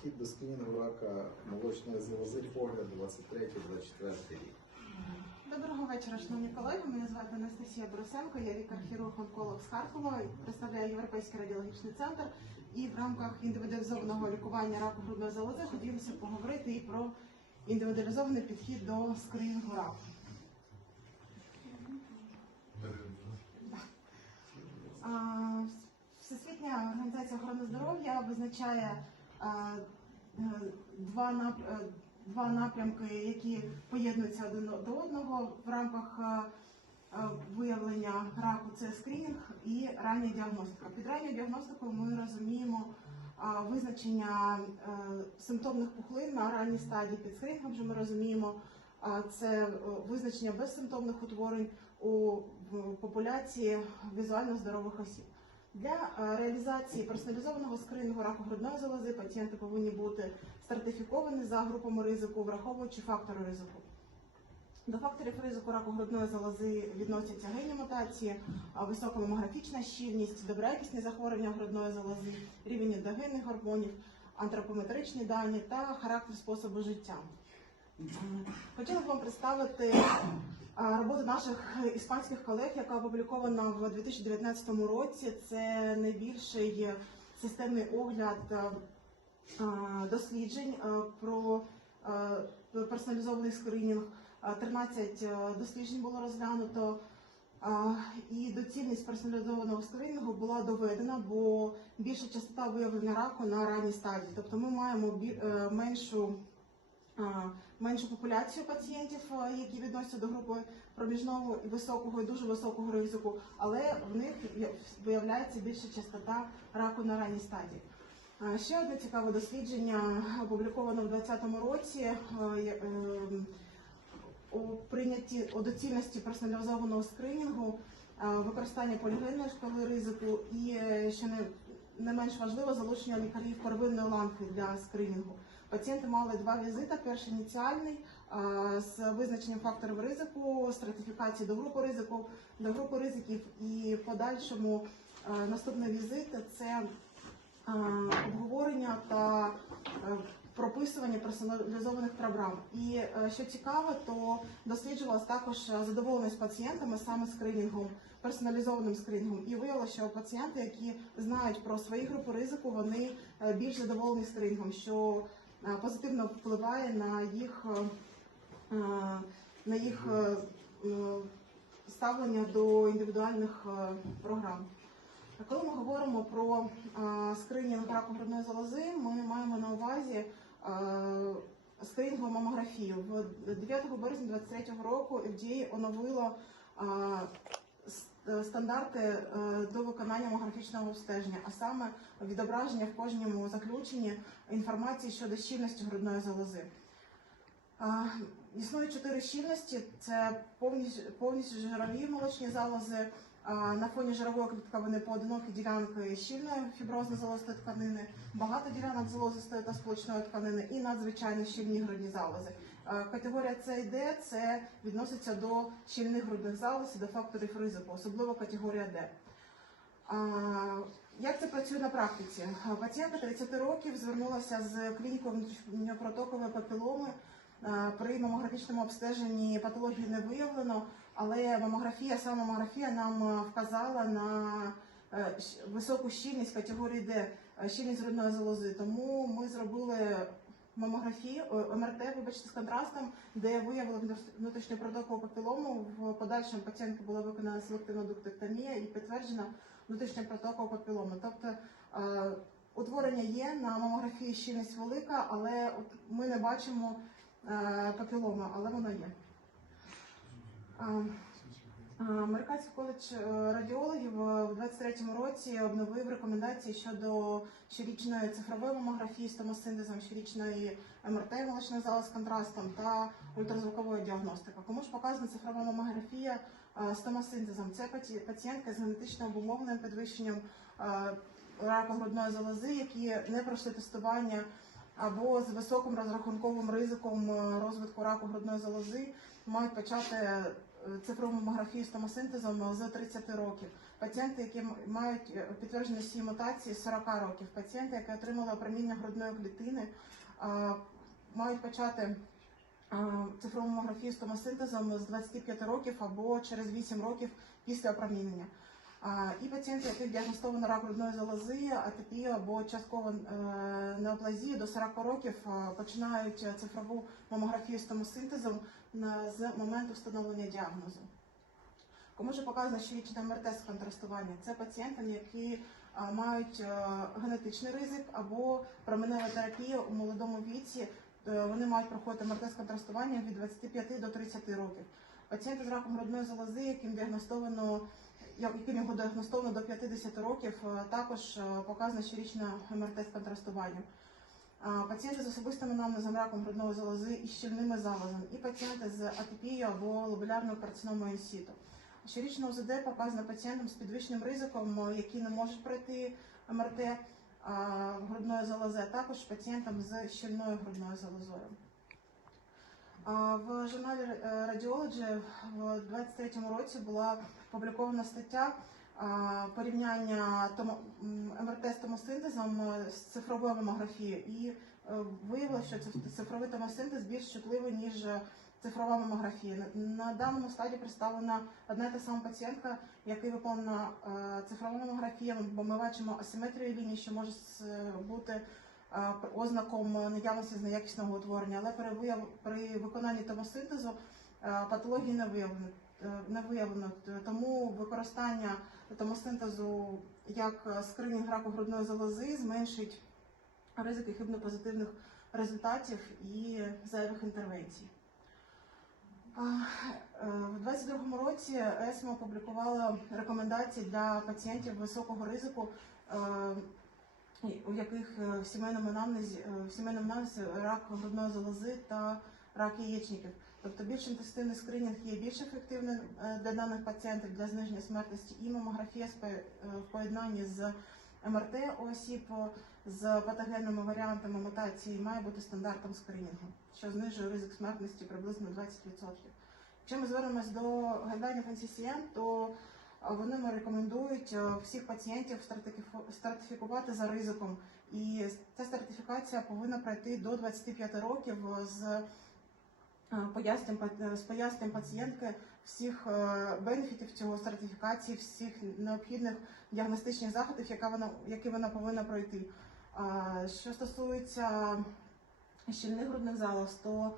підхід до скринінгу рака молочної залози погляд 23-24 рік. Доброго вечора, шановні колеги. Мене звати Анастасія Борисенко, я лікар-хірург-онколог з Харкова, представляю Європейський радіологічний центр. І в рамках індивідуалізованого лікування раку грудної залози хотілося поговорити і про індивідуалізований підхід до скринінгу раку. Всесвітня організація охорони здоров'я визначає е, два нап- е, два напрямки, які поєднуються один до одного в рамках е, е, виявлення раку. Це скринінг і рання діагностика. Під ранньою діагностикою ми розуміємо визначення е, симптомних пухлин на ранній стадії. Під скринінгом вже ми розуміємо це е, визначення безсимптомних утворень у популяції візуально здорових осіб. Для е, реалізації персоналізованого скринінгу раку грудної залози пацієнти повинні бути стратифіковані за групами ризику, враховуючи фактори ризику. До факторів ризику раку грудної залози відносяться генні мутації, висока мамографічна щільність, доброякісні захворювання грудної залози, рівень ендогенних гормонів, антропометричні дані та характер способу життя. Хотіла б вам представити роботу наших іспанських колег, яка опублікована в 2019 році. Це найбільший системний огляд досліджень про персоналізований скринінг. А, 13 досліджень було розглянуто. І доцільність персоналізованого скринінгу була доведена, бо більша частота виявлення раку на ранній стадії. Тобто ми маємо е, меншу меншу популяцію пацієнтів, які відносяться до групи проміжного і високого і дуже високого ризику, але в них виявляється більша частота раку на ранній стадії. Ще одне цікаве дослідження опубліковано в 2020 році. є, ем, У прийнятті у доцільності персоналізованого скринінгу, використання полігенної шкали ризику і е, що не, не менш важливо залучення лікарів первинної ланки для скринінгу. Пацієнти мали два візити. Перший ініціальний з визначенням факторів ризику, стратифікації до групи ризику, до групи ризиків і подальшому наступний візит це обговорення та е, прописування персоналізованих програм. І е, що цікаво, то досліджувалась також е, задоволеність пацієнтами саме скринінгом, персоналізованим скринінгом. І виявилося, що пацієнти, які знають про свої групи ризику, вони е, більш задоволені скринінгом, що позитивно впливає на їх, на їх ставлення до індивідуальних програм. Коли ми говоримо про скринінг раку грудної залози, ми маємо на увазі скринінгову мамографію. 9 березня 2023 року FDA оновило е, стандарти е, до виконання мамографічного обстеження, а саме відображення в кожному заключенні інформації щодо щільності грудної залози. Існує чотири щільності: це повністю, жирові молочні залози, на фоні жирової клітковини поодинокі ділянки щільної фіброзно-залозистої тканини, багато ділянок залозистої та сполучної тканини і надзвичайно щільні грудні залози. Категорія С і Д це відноситься до щільних грудних залоз і до факторів ризику, особливо категорія Д. Як це працює на практиці? Пацієнтка 30 років звернулася з клінікою внутрішньопротокової папіломи. При мамографічному обстеженні патології не виявлено, але мамографія, сама мамографія нам е, вказала на е, високу щільність категорії Д, е, щільність грудної залози. Тому ми зробили мамографію, МРТ, вибачте, з контрастом, де виявили внутрі- внутрішньопротокову папілому. В подальшому пацієнтки була виконана селективна дуктектомія і підтверджена внутрішньопротокова папілома. Тобто е, утворення є на мамографії щільність велика, але ми не бачимо папілома, але воно є. Американський коледж е, радіологів е, в 23-му році обновив рекомендації щодо щорічної цифрової мамографії з томосинтезом, щорічної МРТ молочної зали з контрастом та ультразвукової діагностики. Кому ж показана цифрова мамографія е, з томосинтезом? Це паці- пацієнтка з генетично обумовленим підвищенням е, раку грудної залози, які не пройшли тестування або з високим розрахунковим ризиком е, розвитку раку грудної залози мають почати цифрову мамографію з томосинтезом з 30 років. Пацієнти, які мають е, підтверджені всі мутації з 40 років. Пацієнти, які отримали опроміння грудної клітини, мають почати е, цифрову мамографію з томосинтезом з 25 років або через 8 років після опромінення. І пацієнти, яких діагностовано рак грудної залози, атипію або частково е, неоплазію до 40 років починають е, цифрову мамографію з томосинтезом на- з моменту встановлення діагнозу. Кому ж показано щорічне МРТ з контрастування? Це пацієнтам, які мають е, генетичний ризик або променева терапія у молодому віці. Е, Вони мають проходити МРТ з контрастуванням від 25 до 30 років. Пацієнти з раком грудної залози, яким діагностовано яким його діагностовано до 50 років, е, також показано щорічне МРТ з контрастуванням. Пацієнти з особистим анамнезом раком грудної залози і щільними залозом, і пацієнти з атипією або лобулярною карциномою сіту. Щорічно УЗД показано пацієнтам з підвищеним ризиком, е, які не можуть пройти МРТ грудної залози, а також пацієнтам з щільною грудною залозою. В журналі е, Radiology в 23-му році була опублікована стаття порівняння МРТ з томосинтезом е, з цифровою мамографією. І е, виявилося, що циф- цифровий томосинтез більш чутливий, ніж е, цифрова мамографія. На- даному стадії представлена одна та сама пацієнтка, який виконана е, цифрова мамографія, бо ми бачимо асиметрію лінії, що може бути ознаком наявності з неякісного утворення, але при, при виконанні томосинтезу патології не виявлено. Не виявлено, тому використання томосинтезу як е, скринінг раку грудної залози зменшить ризики хибнопозитивних результатів і зайвих інтервенцій. Е, В 2022 році ЕСМО опублікувала рекомендації для пацієнтів високого ризику, е, у яких в сімейному анамнезі, в сімейному анамнезі рак грудної залози та рак яєчників. Тобто більш інтенсивний скринінг є більш ефективним е, для даних пацієнтів для зниження смертності і мамографія е, в поєднанні з МРТ у осіб з патогенними варіантами мутації має бути стандартом скринінгу, що знижує ризик смертності приблизно 20%. Якщо ми звернемось до гайдайнів NCCN, то е, вони рекомендують всіх пацієнтів стратифіку- стратифікувати за ризиком. І ця стратифікація повинна пройти до 25 років з поясненням па- з поясненням пацієнтки всіх е, бенефітів цього стратифікації, всіх необхідних діагностичних заходів, яка вона, які вона повинна пройти. Що стосується щільних грудних залоз, то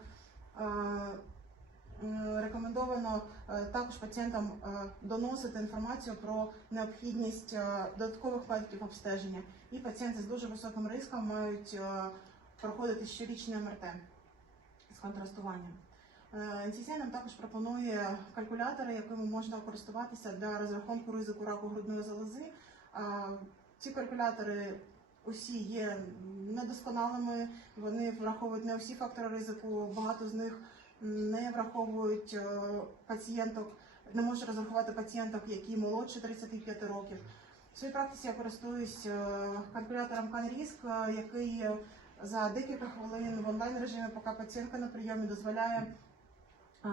рекомендовано е, також пацієнтам е, доносити інформацію про необхідність е, додаткових методів обстеження. І пацієнти з дуже високим ризиком мають проходити щорічне МРТ з контрастуванням. Е, нам також пропонує калькулятори, якими можна користуватися для розрахунку ризику раку грудної залози. Ці калькулятори усі є недосконалими, вони враховують не усі фактори ризику, багато з них не враховують е, пацієнток, не можуть розрахувати пацієнток, які молодше 35 років. В своїй практиці я користуюсь е, калькулятором CanRisk, е, який е, за декілька хвилин в онлайн режимі, поки пацієнтка на прийомі дозволяє е,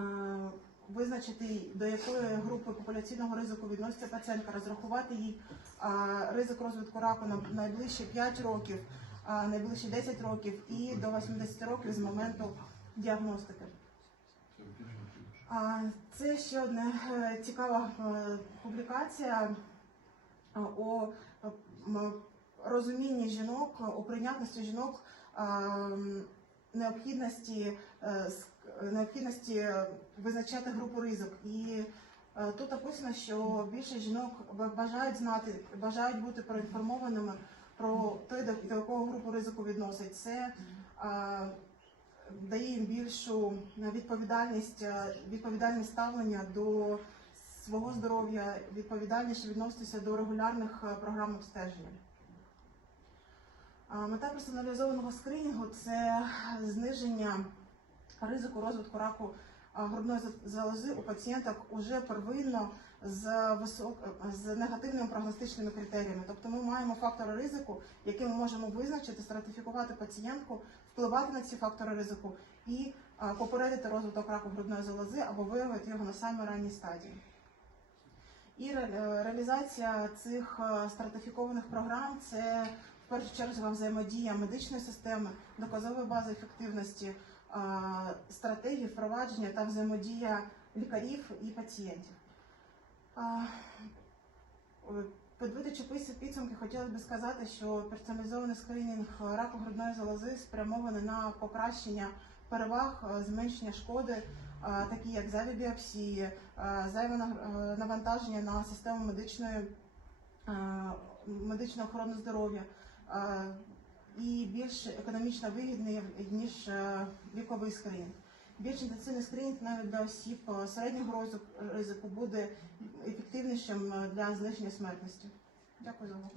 визначити, до якої групи популяційного ризику відноситься пацієнтка, розрахувати їй е, ризик розвитку раку на найближчі 5 років, е, найближчі 10 років і до 80 років з моменту діагностики. Це ще одна цікава публікація о розумінні жінок, у прийнятності жінок необхідності, е, необхідності е, визначати групу ризик. І е, тут написано, що більше жінок бажають знати, бажають бути проінформованими про те, до, якого групу ризику відносить. Це дає їм більшу відповідальність, відповідальне ставлення до свого здоров'я, відповідальніше відноситися до регулярних програм обстеження. Мета персоналізованого скринінгу це зниження ризику розвитку раку грудної залози у пацієнток уже первинно з висок... з негативними прогностичними критеріями. Тобто ми маємо фактори ризику, які ми можемо визначити, стратифікувати пацієнтку, впливати на ці фактори ризику і попередити розвиток раку грудної залози або виявити його на самій ранній стадії. І е, реалізація цих е, стратифікованих програм це першу чергу взаємодія медичної системи, доказової бази ефективності, стратегії впровадження та взаємодія лікарів і пацієнтів. Підводячи підсумки, хотілося б сказати, що персоналізований скринінг раку грудної залози спрямований на покращення переваг, зменшення шкоди, такі як зайві біопсії, зайве навантаження на систему медичної, медичної охорони здоров'я і більш економічно вигідний, ніж е, віковий скринінг. Більш інтенсивний скринінг навіть для осіб е, середнього ризику- буде ефективнішим е, для зниження смертності. Дякую за увагу.